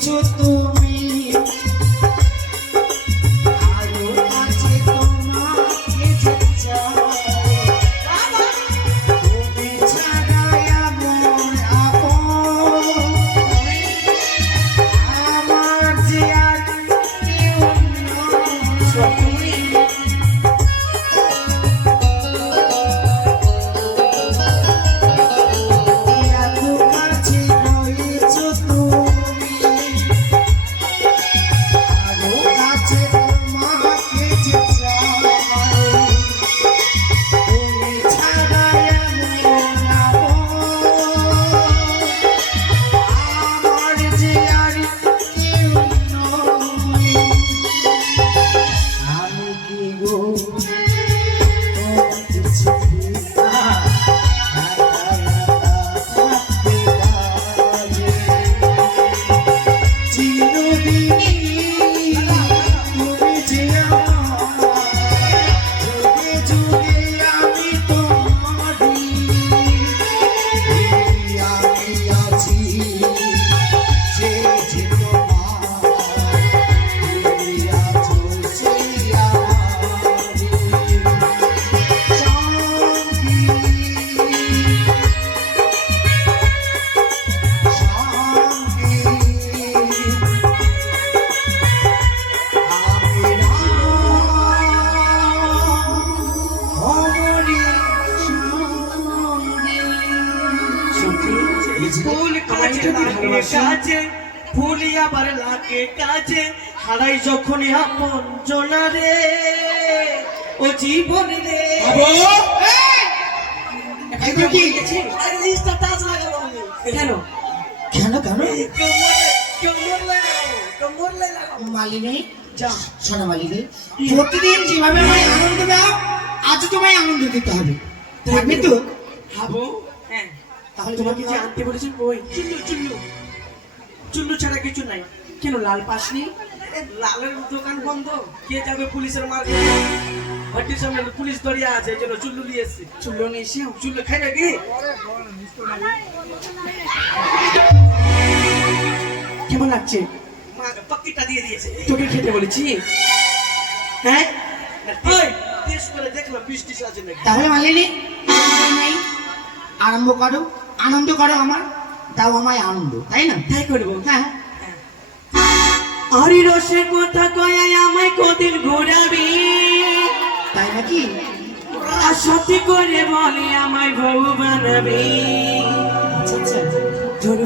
রয়েছো তুমি আরো কাছে তোমাকে যে চাই তুমি ছাড়া এমন আপন আমার যে আর কেউ নয় ফুল কাছে ফুল আবার লাগে কাছে হারাই যখন আপন জনা রে ও জীবন রে কেন কেন কেন মালিনী শোনো মালিনী প্রতিদিন যেভাবে আমায় আনন্দ দাও আজ তোমায় আনন্দ দিতে হবে থাকবে তো হাবো হ্যাঁ তাহলে তোমাকে যে আনতে বলেছেন ওই চুল্লু চুল্লু চুল্লু ছাড়া কিছু নাই কেন লাল পাসনি লালের দোকান বন্ধ কে যাবে পুলিশের মার হটির সামনে পুলিশ দরিয়া আছে এই জন্য চুল্লু নিয়ে এসছি চুল্লু নিয়ে এসে চুল্লু খাই নাকি কেমন লাগছে মা পাক্কিটা দিয়ে দিয়েছে তোকে খেতে বলেছি হ্যাঁ ওই টেস্ট করে দেখলাম 20 আছে নাকি তাহলে মালিনী আরম্ভ করো আনন্দ করো আমার দাও আমায় আনন্দ তাই না তাই করবো হ্যাঁ আরি রসের কথা কয়াই আমায় কদিন ঘোরাবি তাই নাকি আর সত্যি করে বলি আমায় বউ বানাবি তোর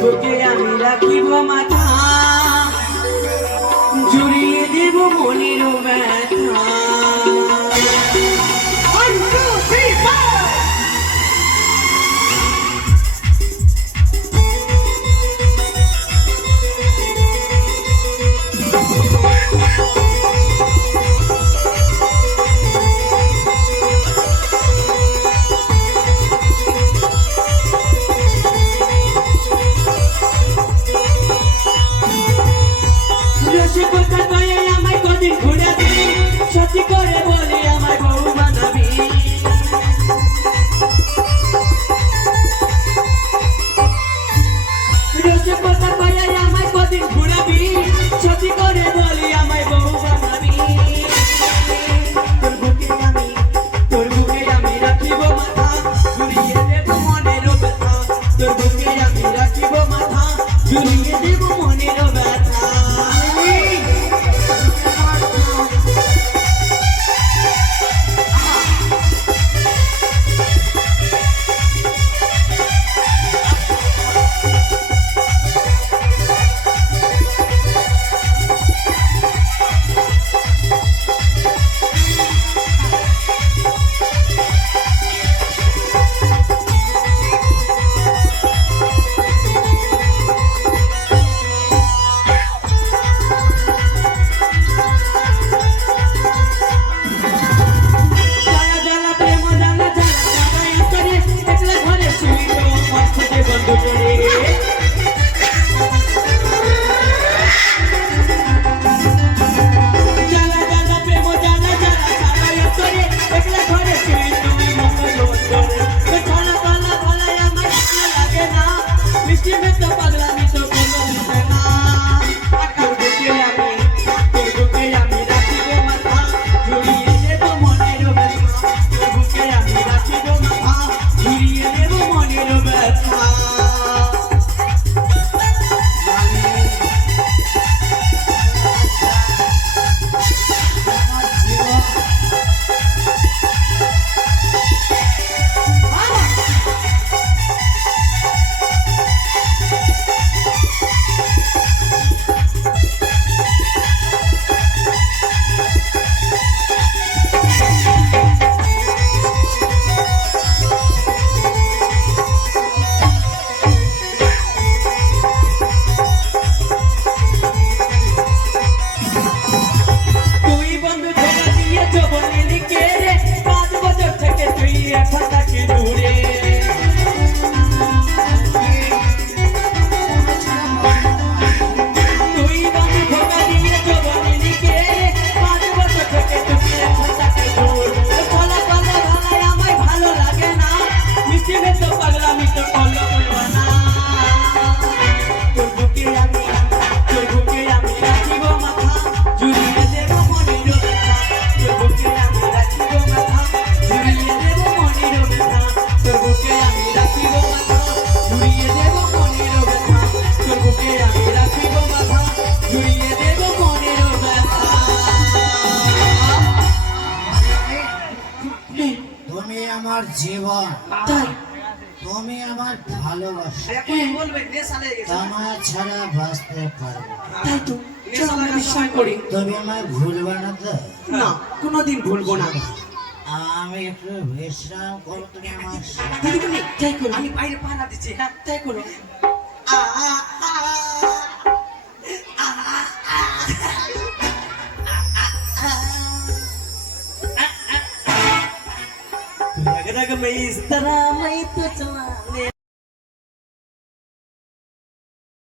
বুকে আমি রাখিব মাথা জুড়িয়ে দেব মনের ব্যথা সত্যি করে বলি আমার বউ বানাবি রসে কথা কয়ে আমায় কদিন ঘুরাবি সত্যি করে বলি আমায় বউ বানাবি তোর বুকে আমি রাখিব মাথা জুড়িয়ে দেব মনের ব্যথা তোর বুকে আমি রাখিব মাথা জুড়িয়ে দেব মনের ব্যথা পাগলামি তো কোনো বুঝে না তোর বুকে আমি রাখিব মাথা জড়িয়ে দেব মনের ব্যথা তোর বুকে আমি রাখিব মাথা জড়িয়ে দেব মনের ব্যথা তুই বন্ধু ধোকা দিয়ে জবনে লিখে রে 5 বছর থেকে তুই এখন থাকি দূরে তুই বন্ধু ধোকা দিয়ে জবনে লিখে রে 5 বছর থেকে তুই এখন থাকি দূরে বলা বলা ভালাই আমায় ভালো লাগে না মিষ্টি তো পাগলামি তো করলো না তোর বুকে আমি রাখিব মাথা জুড়িয়ে দেব মনের ব্যথা তোর বুকে আমি রাখিব মাথা জুড়িয়ে দেব মনের ব্যথা তোর বুকে আমি রাখিব মাথা জুড়িয়ে দেব মনের ব্যথা তোর বুকে আমি রাখিব মাথা জুড়িয়ে দেব মনের ব্যথা তুমি আমার জীবন, তাই তুমি আমার ভালোবাসা, বলবে নেশা লেগে গেছে তোমার ছাড়া বাঁচতে পারবো না। তাই তো চল আমরা বিশ্বাস করি তুমি আমায় ভুলবে না তো? না কোনোদিন ভুলবো না আমি একটু বিশ্রাম করো, তুমি আমার দিদিমণি তাই করো আমি বাইরে পাহারা দিচ্ছি হ্যাঁ তাই করো रग रग में इस तरह मैं तो चला